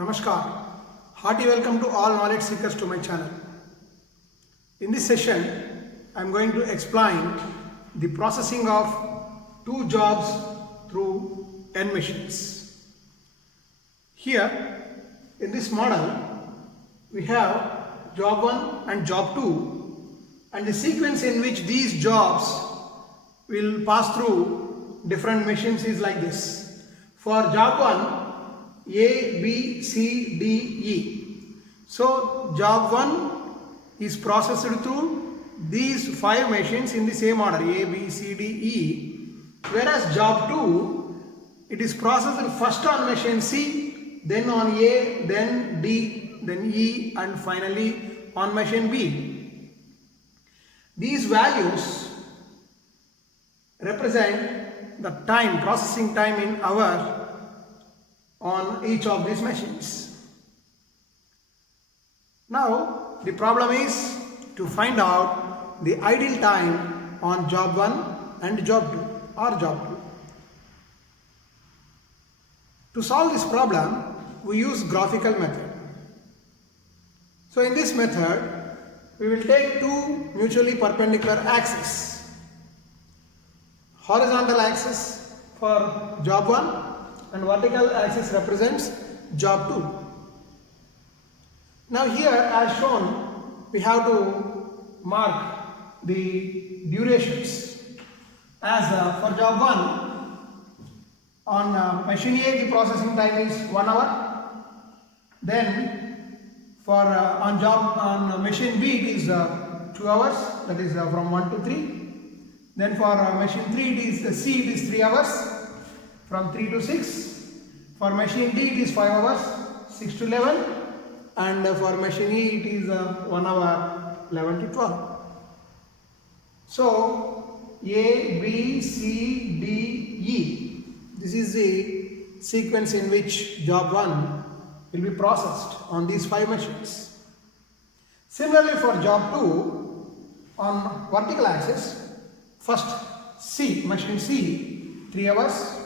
Namaskar. Hearty welcome to all knowledge seekers to my channel. In this session, I am going to explain the processing of two jobs through n machines. Here, in this model, we have job 1 and job 2, and the sequence in which these jobs will pass through different machines is like this. For job 1, A, B, C, D, E. So job 1 is processed through these 5 machines in the same order, A, B, C, D, E. Whereas job 2, it is processed first on machine C, then on A, then D, then E, and finally on machine B. These values represent the time, processing time in hours on each of these machines. Now the problem is to find out the idle time on job 1 and job 2 or job 2. To solve this problem, we use graphical method. So in this method, we will take two mutually perpendicular axes. Horizontal axis for job 1 and vertical axis represents job 2. Now here, as shown, we have to mark the durations. As for job 1, on machine A the processing time is 1 hour. Then for on machine B it is 2 hours, that is from 1 to 3. Then for machine 3 it is C, it is 3 hours from 3 to 6. For machine D it is 5 hours, 6 to 11, and for machine E it is 1 hour, 11 to 12. So A, B, C, D, E. This is the sequence in which job 1 will be processed on these 5 machines. Similarly for job 2, on vertical axis, first C, machine C, 3 hours,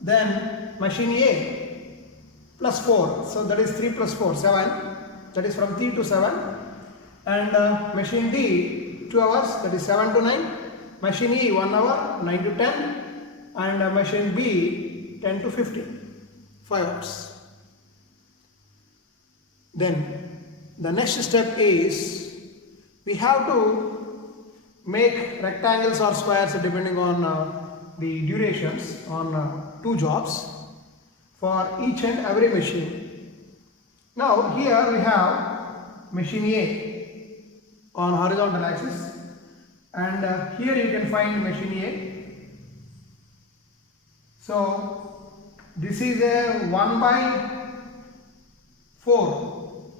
then machine A plus 4, so that is 3 plus 4, 7, that is from 3 to 7, and machine D 2 hours, that is 7 to 9, machine E 1 hour, 9 to 10, and machine B 10 to 15, 5 hours. Then the next step is we have to make rectangles or squares depending on the durations on 2 jobs for each and every machine. Now here we have machine A on horizontal axis, and here you can find machine A. So this is a 1 by 4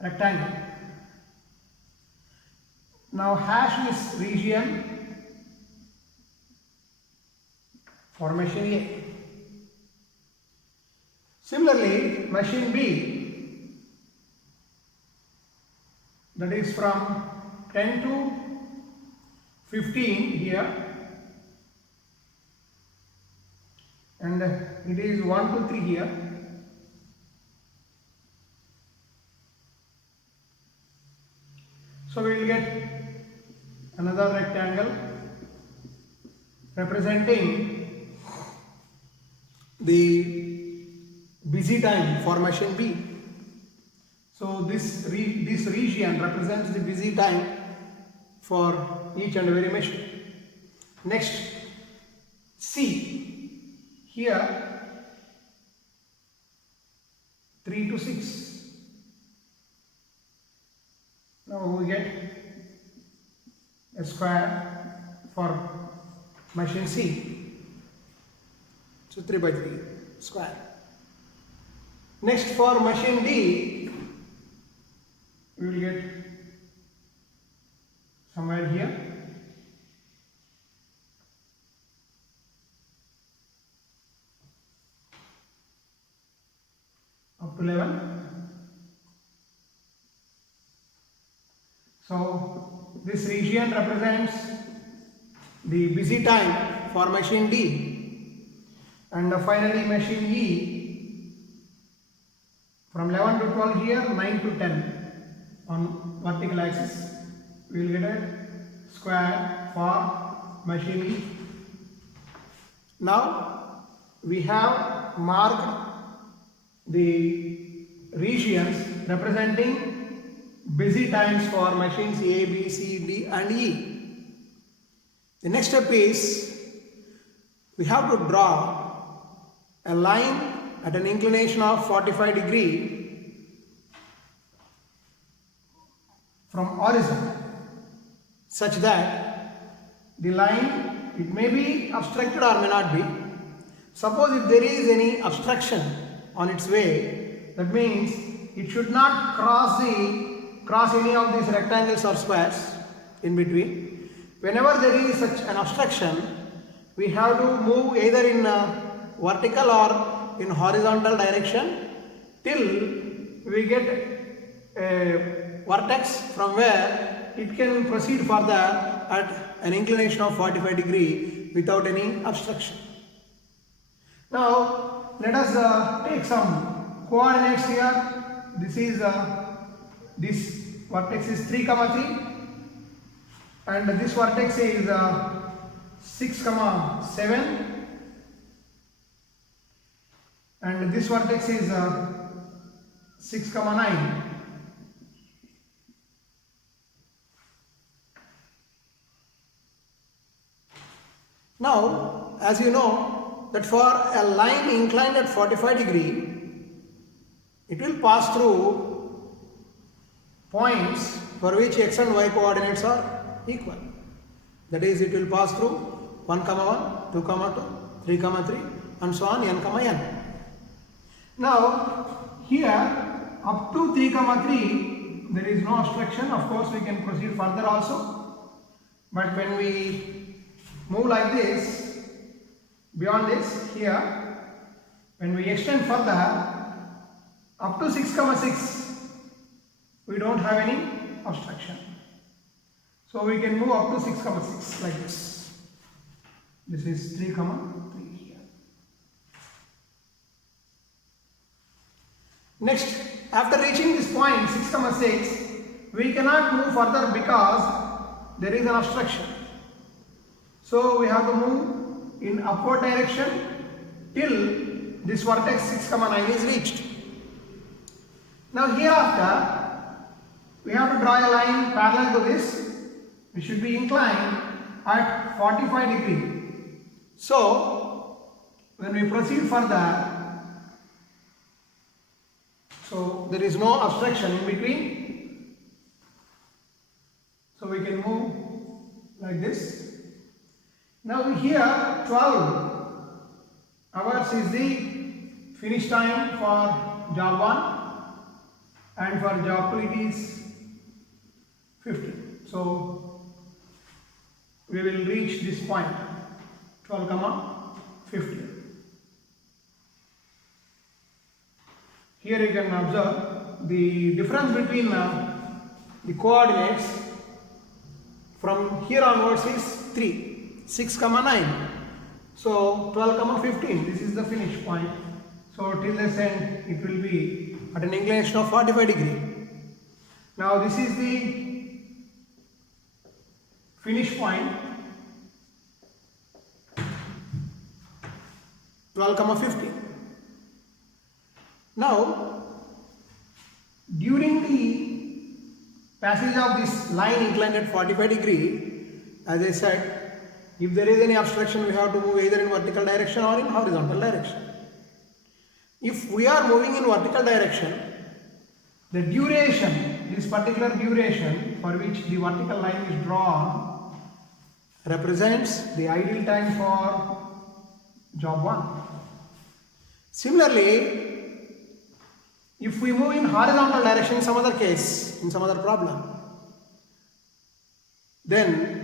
rectangle. Now hash this region for machine A. Similarly, machine B, that is from 10 to 15 here, and it is 1 to 3 here. So we will get another rectangle representing the busy time for machine B. So this region represents the busy time for each and every machine. Next, C, here 3 to 6. Now we get a square for machine C. So 3 by 3 square. Next for machine D, we will get somewhere here. Up to 11. So this region represents the busy time for machine D, and finally machine E From 11 to 12 here, 9 to 10 on vertical axis. We will get a square for machinery. Now we have marked the regions representing busy times for machines A, B, C, D and E. The next step is we have to draw a line at an inclination of 45 degree from horizon, such that the line, it may be obstructed or may not be. Suppose if there is any obstruction on its way, that means it should not cross any of these rectangles or squares in between. Whenever there is such an obstruction, we have to move either in vertical or in horizontal direction till we get a vertex from where it can proceed further at an inclination of 45 degree without any obstruction. Now let us take some coordinates here. This vertex is 3, 3 and this vertex is 6, 7 and this vertex is 6, 9. Now, as you know that for a line inclined at 45 degree, it will pass through points for which x and y coordinates are equal. That is, it will pass through 1, 1, 2, 2, 3, 3 and so on, n, n. Now, here up to 3, 3, there is no obstruction. Of course, we can proceed further also. But when we move like this, beyond this, here, when we extend further, up to 6, 6, we don't have any obstruction. So we can move up to 6, 6 like this. This is 3, 3 here. Next, after reaching this point 6, 6, we cannot move further because there is an obstruction. So we have to move in upward direction till this vertex 6, 9 is reached. Now hereafter, we have to draw a line parallel to this. We should be inclined at 45 degree. So when we proceed further, so there is no obstruction in between. So we can move like this. Now here 12 hours is the finish time for job 1 and for job 2 it is 15. So we will reach this point 12, 15. Here you can observe the difference between the coordinates from here onwards is 3, 6, 9. So 12, 15, this is the finish point. So till this end it will be at an inclination of 45 degree. Now this is the finish point 12, 15. Now during the passage of this line inclined at 45 degree, as I said, if there is any obstruction we have to move either in vertical direction or in horizontal direction. If we are moving in vertical direction, the duration, this particular duration for which the vertical line is drawn represents the ideal time for job 1. Similarly, if we move in horizontal direction in some other case, in some other problem, then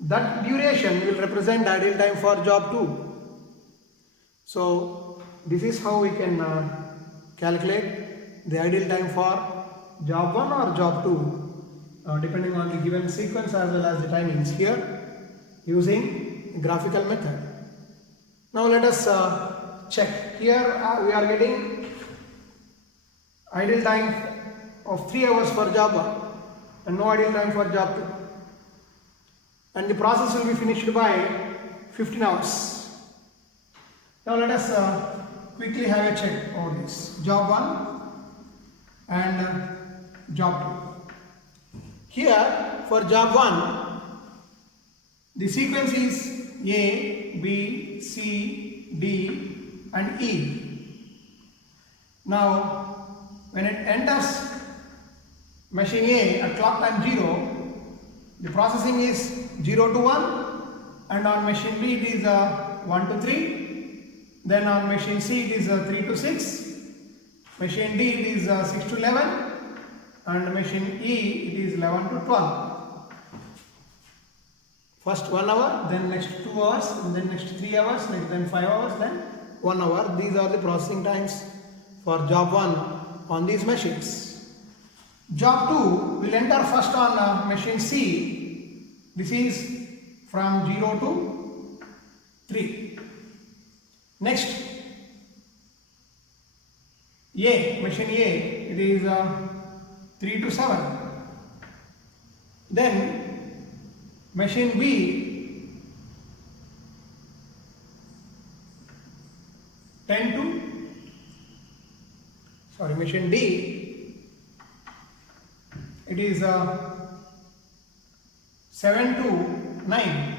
that duration will represent the ideal time for job 2. So this is how we can calculate the ideal time for job 1 or job 2 depending on the given sequence as well as the timings here using graphical method. Now let us check. Here we are getting idle time of 3 hours for job 1 and no idle time for job 2. And the process will be finished by 15 hours. Now let us quickly have a check over this. Job 1 and job 2. Here for job 1, the sequence is A, B, C, D and E. Now when it enters machine A at clock time 0, the processing is 0 to 1, and on machine B it is 1 to 3, then on machine C it is 3 to 6, machine D it is 6 to 11, and machine E it is 11 to 12. First 1 hour, then next 2 hours, and then next 3 hours, then 5 hours, then 1 hour. These are the processing times for job 1 on these machines. Job 2 will enter first on machine C. This is from 0 to 3. Next A, machine A, it is 3 to 7. Then machine B 10 to, sorry, machine D it is 7 to 9.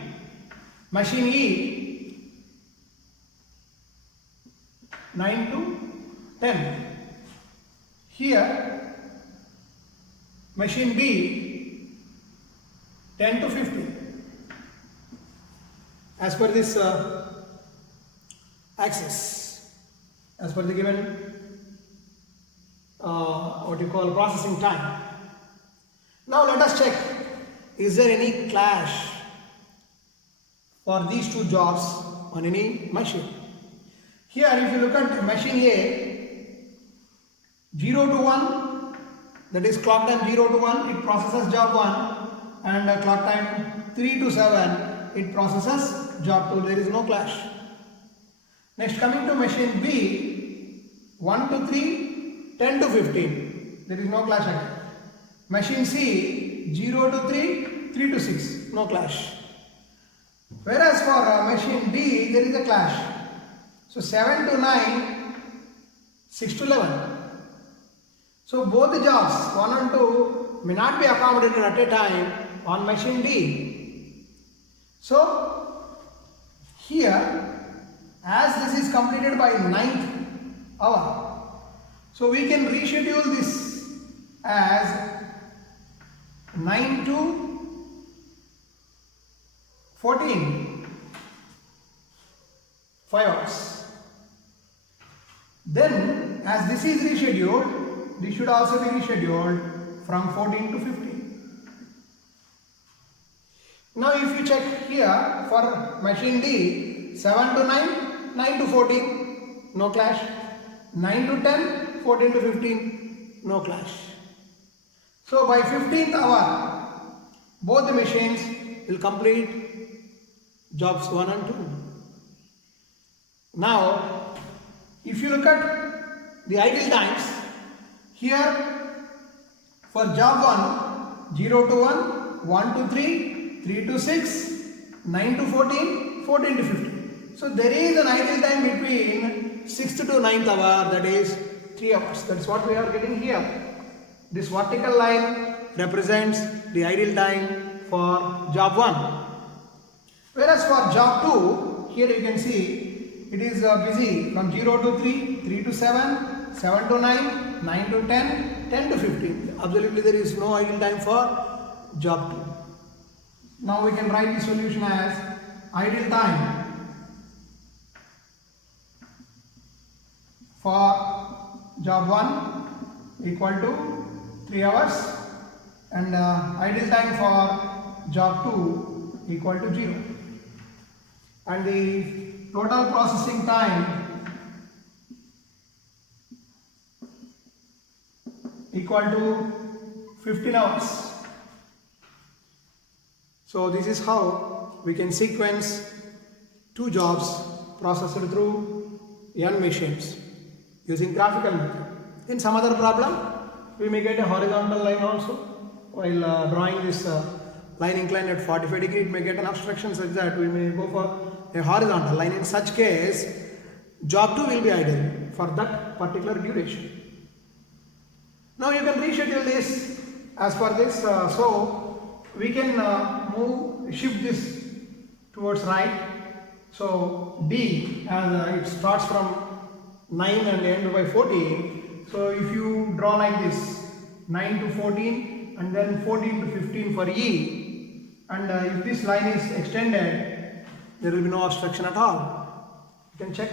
Machine E 9 to 10. Here machine B 10 to 15. As per this axis, as per the given what you call processing time. Now let us check, is there any clash for these two jobs on any machine? Here if you look at machine A, 0 to 1, that is clock time 0 to 1, it processes job 1, and clock time 3 to 7, it processes job 2. There is no clash. Next, coming to machine B, 1 to 3, 10 to 15, there is no clash again. Machine C, 0 to 3, 3 to 6, no clash. Whereas for machine D, there is a clash. So 7 to 9, 6 to 11. So both the jobs 1 and 2 may not be accommodated at a time on machine D. So here, as this is completed by 9th hour, so we can reschedule this as 9 to 14, 5 hours. Then as this is rescheduled, this should also be rescheduled from 14 to 15. Now if you check here for machine D, 7 to 9, 9 to 14, no clash. 9 to 10, 14 to 15, no clash. So by 15th hour, both the machines will complete jobs 1 and 2. Now, if you look at the idle times, here for job 1, 0 to 1, 1 to 3, 3 to 6, 9 to 14, 14 to 15. So there is an idle time between 6th to 9th hour, that is 3 hours. That's what we are getting here. This vertical line represents the idle time for job 1. Whereas for job 2, here you can see it is busy from 0 to 3, 3 to 7, 7 to 9, 9 to 10, 10 to 15. Absolutely there is no idle time for job 2. Now we can write the solution as idle time for job 1 equal to 3 hours and idle time for job 2 equal to 0. And the total processing time equal to 15 hours. So this is how we can sequence two jobs processed through n machines using graphical method. In some other problem, we may get a horizontal line also. While drawing this line inclined at 45 degree, it may get an obstruction such that we may go for a horizontal line. In such case, job 2 will be idle for that particular duration. Now you can reschedule this as per this. So we can shift this towards right. So D, as it starts from 9 and end by 14. So if you draw like this, 9 to 14 and then 14 to 15 for E, and if this line is extended, there will be no obstruction at all. You can check.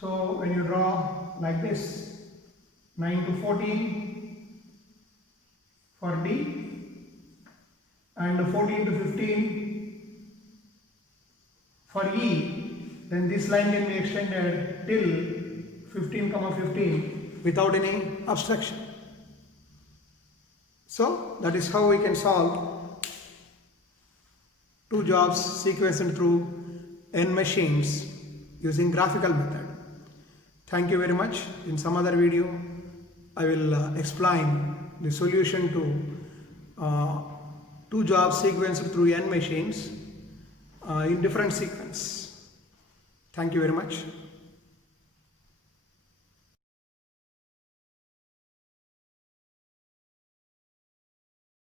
So when you draw like this, 9 to 14 for D and 14 to 15 for E, then this line can be extended till 15, without any obstruction. So that is how we can solve two jobs sequenced through n machines using graphical method. Thank you very much. In some other video, I will explain the solution to two jobs sequenced through n machines in different sequence. Thank you very much.